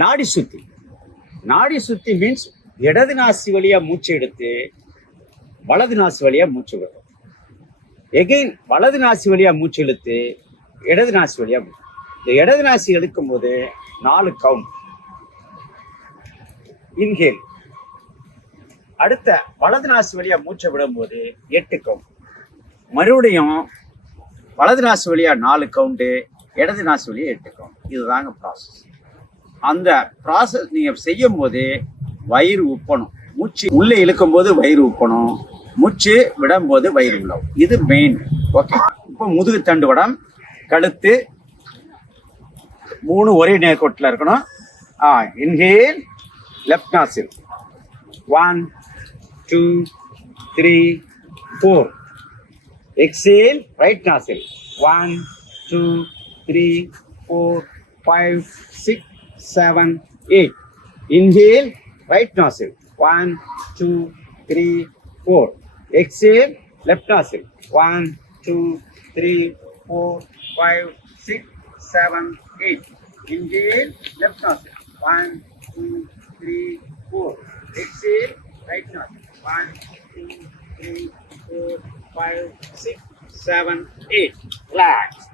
நாடி சுத்தி. நாடி சுத்தி மீன்ஸ் இடது நாசி வழியா மூச்சு எடுத்து வலது நாசி வழியா மூச்சு விடும். எகெயின் வலது நாசி வழியா மூச்சு இழுத்து இடது நாசி வழியா. இந்த இடது நாசி எடுக்கும் போது 4 கவுண்ட் இன்ஹேல். அடுத்த வலது நாசி வழியா மூச்சை விடும்போது 8 கவுண்ட். மறுபடியும் வலது நாசி வழியா 4 கவுண்டு, இடது நாசி வழியா 8 கவுண்ட். இதுதாங்க ப்ராசஸ். அந்த ப்ராசஸ் நீங்க செய்யும் போது வயிறு உப்பணும். மூச்சு உள்ளே இழுக்கும் போது வயிறு உப்பணும், மூச்சு விடும்போது வயிறு உள்ளவும். இது மெயின். ஓகே. இப்போ முதுகு தண்டுவடம், கழுத்து 3 ஒரே நேர்கோட்டில் இருக்கணும். இன்ஹேல் லெஃப்ட் நாசில் 1 2 3 4. எக்ஸேல் ரைட் நாசில் 1 2 3 4 5 6 7 8. Inhale right nostril 1 2 3 4. Exhale left nostril 1 2 3 4 5 6 7 8. Inhale left nostril 1 2 3 4. Exhale right nostril 1 2 3 4 5 6 7 8. Relax.